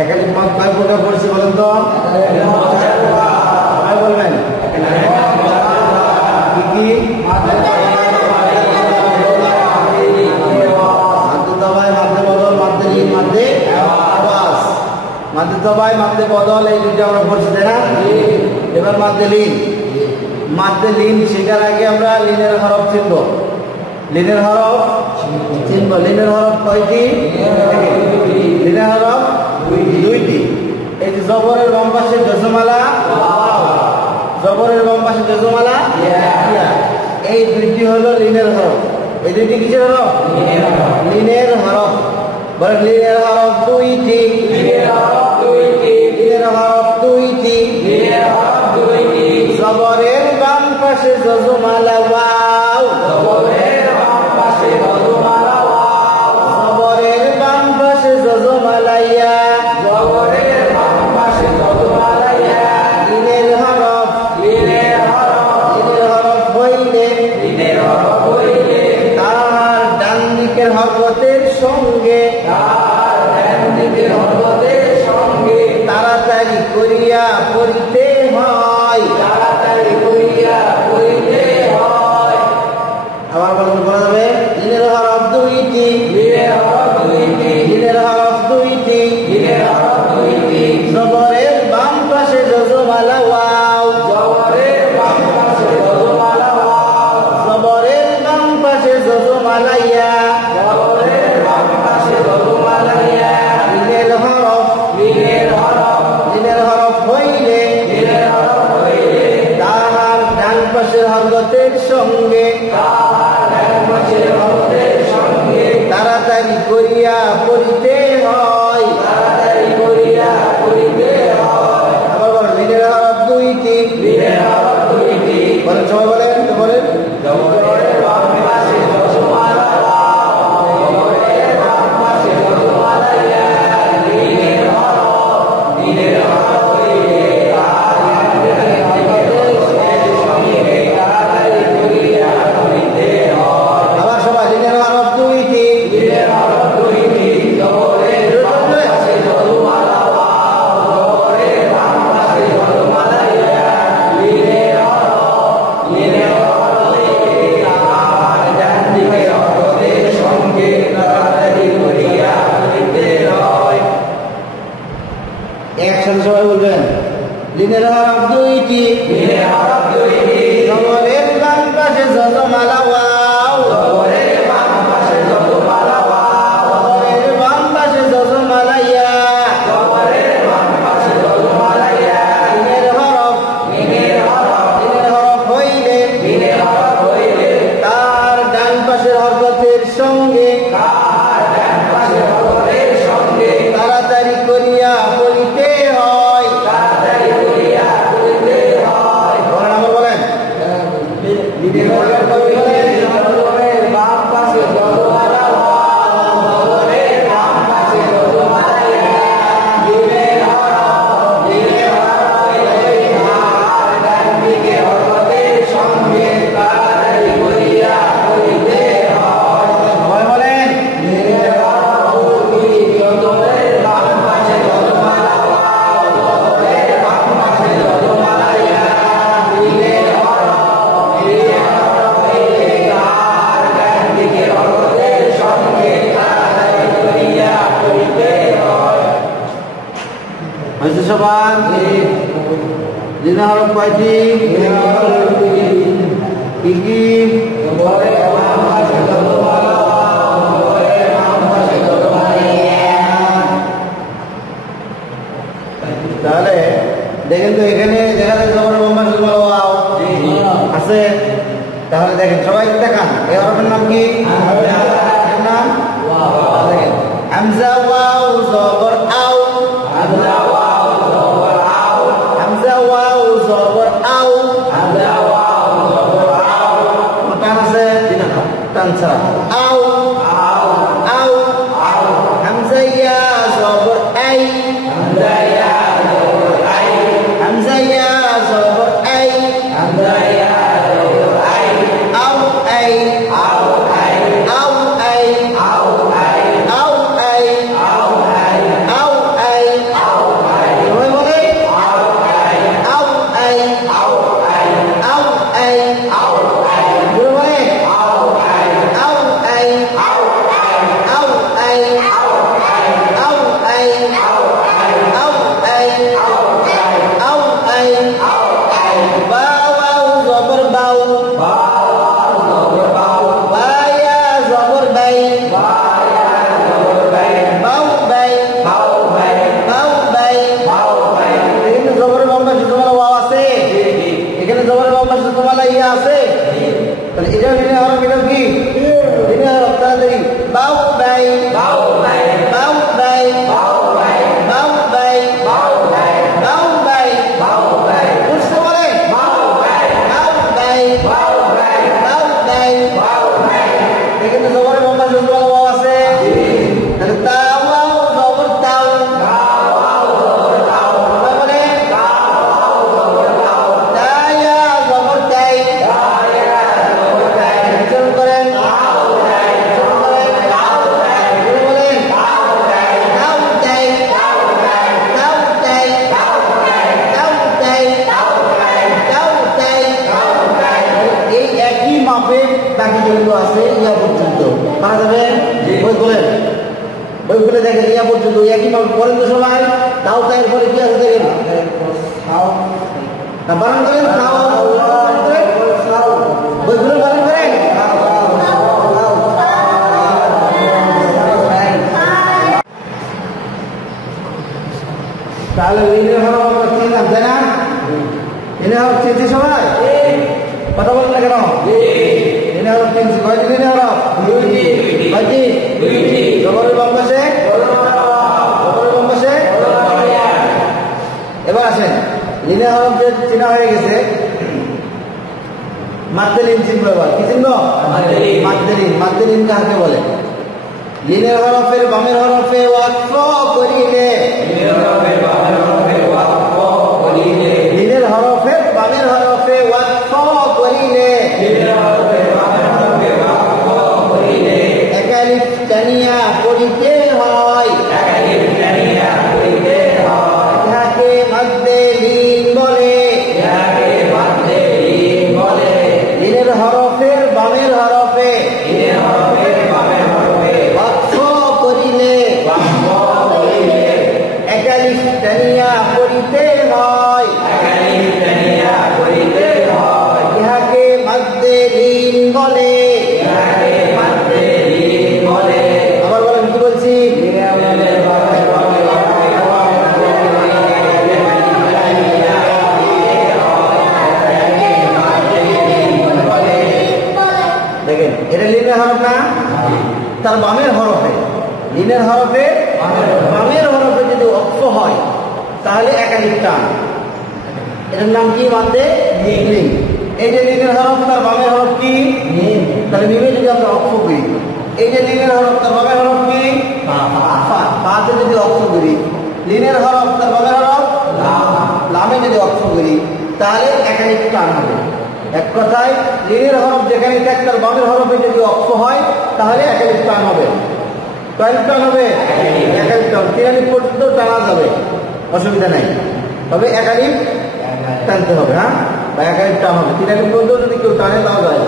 একাধিক মত কয় প্রকার পড়ছি বলেন তো? সবাই বলবেন কি কি? মাদ্দে তবায়, মাদ্দে বদল, মাদ্দে লিন, মাদ্দে আওয়াজ। মাদ্দে তবায়, মাদ্দে বদল এই দুটো আমরা পড়ছি, তাই না? এবার মাদ্দে লিন। মাদ্দে লিন শেখার আগে আমরা লিনের হরফ চিনব। লিনের হরফ চিনব। লিনের হরফ কয়টি? লিনের হরফ দুইটি। এই যে জবরের বাম পাশে জজমালা, জবরের বাম পাশে জজমালা, এই দুইটি হলো লিনের হরফ। এই দুইটি কিসের হরফ? লিনের হরফ। বলেন লিনের হরফ দুইটি। লিনের হরফ দুইটি। জবরের বাম পাশে জজমালা ওয়াও। জবরের বাম পাশে জজমালা ওয়াও। জবরের বাম পাশে জজমালা ইয়া। জবরের বাম পাশে জজমালা ইয়া। লিনের হরফ, লিনের হরফ, লিনের হরফ হইলে, লিনের হরফ হইলে তার ডান দিকের হরকতের সঙ্গে, তার ডান দিকের হরকতের সঙ্গে তাড়াতাড়ি করিয়া পড়িতে হয়। তাড়াতাড়ি করিয়া পড়িতে হয়। আবার বলতে বলা যাবে লিনের হরফ দুইটি। লিনের হরফ দুইটি। লিনের হরফ দুইটি। লিনের হরফ দুইটি। জবরের বাম পাশে জজমালা ওয়াও। জবরের বাম পাশে জজমালা ওয়াও। জবরের বাম পাশে জজমালা ইয়া। জবরের বাম পাশে জজমালা ইয়া। লিনের হরফ, লিনের হরফ, লিনের হরফ হইলে, লিনের হরফ হইলে তাহার ডান পাশের হরকতের সঙ্গে, তাহার ডান পাশের হরকতের সঙ্গে তাড়াতাড়ি করিয়া পড়িতে হয়। তাড়াতাড়ি করিয়া পড়িতে হয়। আবার বলেন লিনের হরফ দুইটি। লিনের হরফ দুইটি। বলেন সবাই বলেন তো বলেন। জবরের বাম পাশে জজমালা ওয়াও। জবরের বাম পাশে জজমালা ইয়া। লিনের হরফ, লিনের হরফ হইলে তাহার ডান পাশের হরকতের সঙ্গে তাড়াতাড়ি করিয়া পড়িতে হয়। আবার সবাই লিনের হরফ দুইটি। লিনের হরফ দুইটি। জবরের বাম পাশে জজমালা ওয়াও। জবরের বাম পাশে জজমালা ইয়া। লিনের হরফ, লিনের হরফ হইলে তাহার ডান দিকের হরকতের সঙ্গে তাড়াতাড়ি করিয়া পড়িতে হয়। একসাথে সবাই বলবেন লিনের হরফ দুইটি। লিনের হরফ দুইটি। জবরের বাম পাশে জজমালা ওয়াও। জবরের বাম পাশে জজমালা ওয়াও। জবরের বাম পাশে জজমালা ইয়া। জবরের বাম পাশে জজমালা ইয়া। লিনের হরফ, লিনের হরফ, লিনের হরফ হইলে, লিনের হরফ হইলে তার ডান পাশের হরকতের সঙ্গে, তার ডান পাশের হরকতের সঙ্গে তাড়াতাড়ি করিয়া পড়িতে হয়। তাড়াতাড়ি করিয়া পড়িতে হয়। বলেন আমার বলেন লিনের হরফ হইলে জবরের বাম পাশে জজমালা ওয়াও। জবরের বাম পাশে জজমালা ইয়া। লিনের হরফ, লিনের হরফ হইলে তার ডান দিকের হরকতের সঙ্গে তাড়াতাড়ি করিয়া পড়িতে হয়। সবাই বলেন লিনের হরফ দুইটি। জবরের বাম পাশে জজমালা ওয়াও। জবরের বাম পাশে জজমালা ইয়া। লিনের হরফ, লিনের হরফ হইলে তার ডান দিকের হরকতের সঙ্গে তাড়াতাড়ি করিয়া পড়িতে হয়। হয়েছে সবার? লিনের হরফ কয়টি? কি কি? জবরের বাম পাশে জজমালা ওয়াও। জবরের বাম পাশে জজমালা ইয়া। তাহলে দেখেন তো এখানে দেখা যায় জবরের বাম পাশে জজমালা ওয়াও আছে। তাহলে দেখেন সবাই দেখান এই হরফের নাম কি? এর নাম দেখেন হামজা ওয়াও জবর আও। হামজা ওয়াও জবর আও। হামজা ওয়াও জবর আও। হামজা ওয়াও জবর আও। টান আছে টান ছাড়া আও। আও আও আও। হামজা ইয়া জবর আই। হামজা ইয়া জবর আই। হামজা ইয়া জবর আই। হামজা ইয়া জবর আই। আও আই। আও আই। বলেন তো সবাই, তাও তাই পরে কি আছে দেখেন, বারণ করেন বইগুলো বারণ করেন। তাহলে লিনের হরফ আমরা চিনলাম, তাই না? লিনের হরফ চিনছি সবাই? কথা বলেন না কেন? লিনের হরফ চিনছি। কয়টি লিনের হরফ? কয়টি? জবরের বাম পাশে, জবরের বাম পাশে। এবার আসেন, লিনের হরফ যে চেনা হয়ে গেছে, মাদ্দে লিন চিনবো। এবার কি চিনবো? মাদ্দে লিন। মাদ্দে লিন কাকে বলে? লিনের হরফের বামের হরফে ওয়াকফ করিলে, লিনের হরফের বামের হরফে ওয়াকফ করিলে, এক আলিফ টানিয়া পড়িতে হয়, ইহাকে মাদ্দে লিন বলে। লিনের হরফের বামের হরফে ওয়াকফ করিলে এক আলিফ টানিয়া পড়িতে হয়, ইহাকে মাদ্দে লিন বলে। আবার বলেন, কি বলছি? দেখেন, এটা লিনের হরফ না, তার বামের হরফে, লিনের হরফে বামের হরফে যদি ওয়াকফ হয় তাহলে এক আলিফ টান, এটার নাম কি? মাদ্দে লিন। এই যে লিনের হরফ, তার বামের হরফ কি? মিম। তাহলে মিমে যদি আমরা ওয়াকফ করি, এই যে লিনের হরফ, তার বামের হরফ কি? ফা। ফাতে যদি ওয়াকফ করি, লিনের হরফ, তার বামের হরফ লাম। লামে যদি ওয়াকফ করি তাহলে এক আলিফ টান হবে। এক কথায় লিনের হরফ যেখানে থাক, তার বামের হরফে যদি ওয়াকফ হয় তাহলে এক আলিফ টান হবে। কয় আলিফ টান হবে? এক আলিফ টান। 3 আলিফ পর্যন্ত টানা যাবে, অসুবিধা নাই, তবে এক আলিফ টানতে হবে। হ্যাঁ, বা এক আলিফ টান হবে। 3 আলিফ পর্যন্ত যদি কেউ টানে তাও যায়।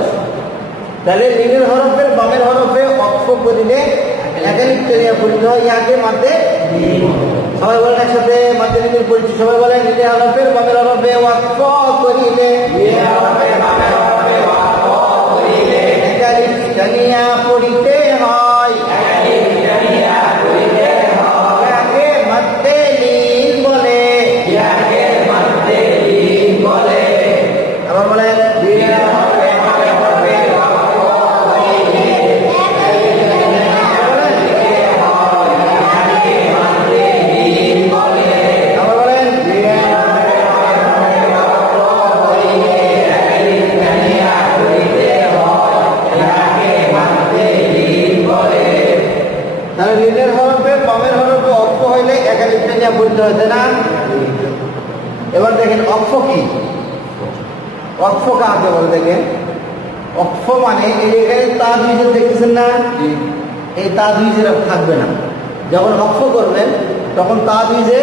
তাহলে লিনের হরফের বামের হরফে ওয়াকফ করিলে এক আলিফ টানিয়া পড়িতে হয়, ইহাকে মাদ্দে লিন। সবাই বলেন একসাথে, মাদ্দে লিনের পরিচয় সবাই বলেন। লিনের হরফের বামের হরফে ওয়াকফ করিলে এক আলিফ টানিয়া পড়িতে হয়, ইহাকে মাদ্দে লিন বলে। আবার বলেন, লিনের হরফে বামের হরফে ওয়াকফ হইলে এক আলিফ টানিয়া পড়তে হয়, তাই না? এবার দেখেন ওয়াকফ কি? ওয়াকফ কাকে বলে? দেখেন, ওয়াকফ মানে এই এখানে তাজউইজ দেখতেছেন না, এই তাজউইজ থাকবে না। যখন ওয়াকফ করবেন তখন তাজউইজে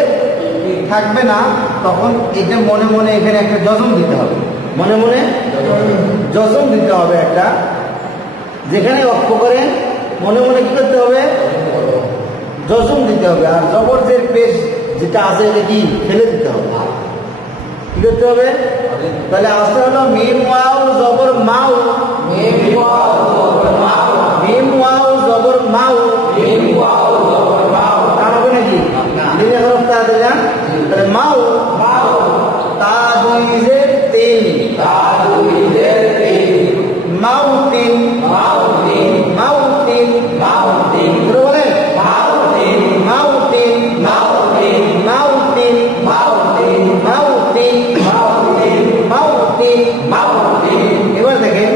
থাকবে না, তখন এটা মনে মনে এখানে একটা জজম দিতে হবে। মনে মনে জজম দিতে হবে একটা। যেখানে ওয়াকফ করেন মনে মনে কি করতে হবে? জজম দিতে হবে। আর জবর যে পেশ যেটা আছে এটা কি ফেলে দিতে হবে। কি করতে হবে? তাহলে আসতে হলো মিম ওয়াও জবর মাউ, মিম ওয়াও জবর মাউ, মিম ওয়াও জবর মাউ, মিম ওয়াও জবর মাউ। কার হবে নাকি? লিনের হরফ তা দিলাম, তাহলে মাউ, মাউ তাজউইজের তিন, তাজউইজের তিন, মাউতিন, মাউতিন, মাউতিন, মাউতিন। বলেন মাউতিন, মাউতিন, মাউতিন, মাউতিন, মাউতিন, মাউতিন, মাউতিন, মাউতিন, মাউতিন। এবার দেখেন,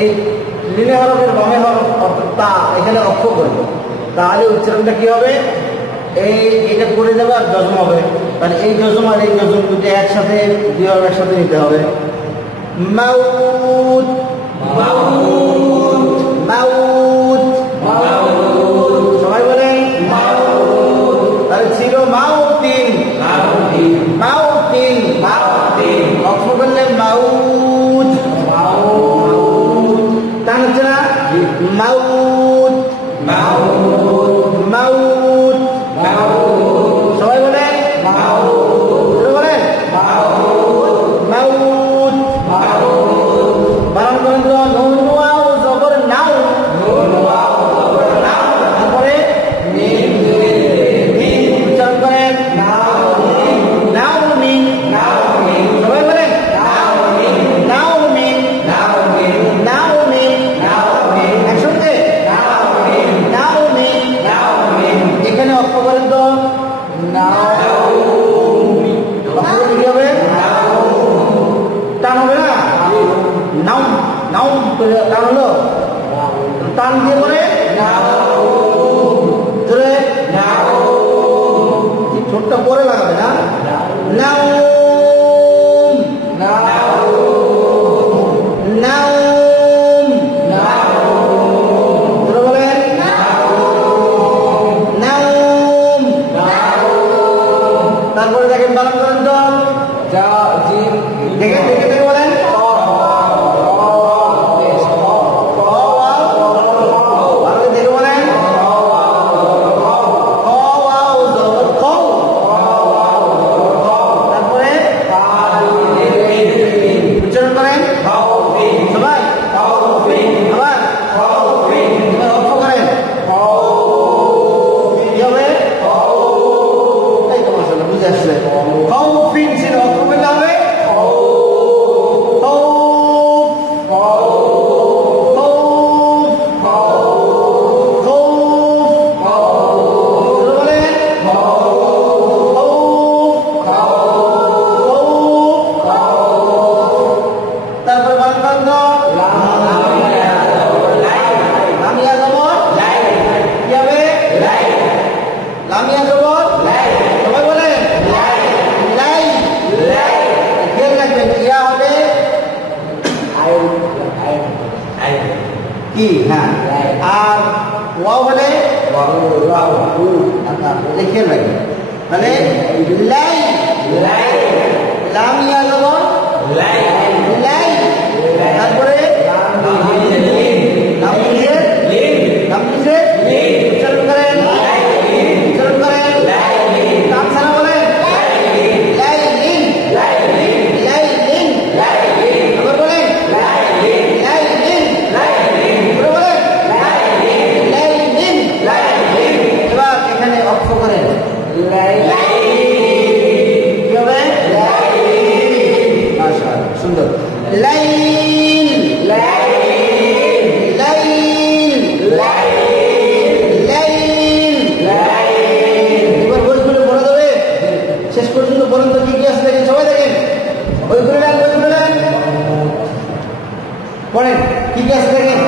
এই লিনের হরফের বামে হরফ অর্থাৎ তা, এখানে অক্ষ করব, তাহলে উচ্চারণটা কি হবে? এটা করে দেবে আর জজম হবে। তাহলে এই জজম আর এই জজম দুটো একসাথে, দুই হরফ একসাথে নিতে হবে। মাউত, মাউত, মাউত, মাউত। সবাই বলেন মাউত। তাহলে ছিল মাউতিন, মাউতিন, মাউতিন, মাউতিন। অক্ষ করলে মাউত, মাউত। তা হচ্ছে না? মাউত, মাউত, মাউত, মাউত। করেন নাউমিন সবাই বলেন নাউমিন একসঙ্গে নাউমিন এখানে অক্ষ করেন তো কি হবে টান হবে না নাউম নাউম টান হলো টান দিয়ে পরে জোরে ছোটটা পরে লাগাবে না নাউম নাউম জোরে বলেন নাউম তারপরে দেখেন বানান করেন তো দেখে দেখে দেখে বলেন কি হ্যাঁ আর ওয়াও হলে লিখে রাখবেন মানে লাই লাম ইয়া জবর লাই তারপরে লাম নিজে উচ্চারণ করেন কাম ছাড়া বলেন সুন্দর এবার বইগুলো পড়া যাবে শেষ পর্যন্ত বলেন তো কি কি আছে দেখেন সবাই দেখেন বইগুলো নেন পড়েন কি কি আছে দেখেন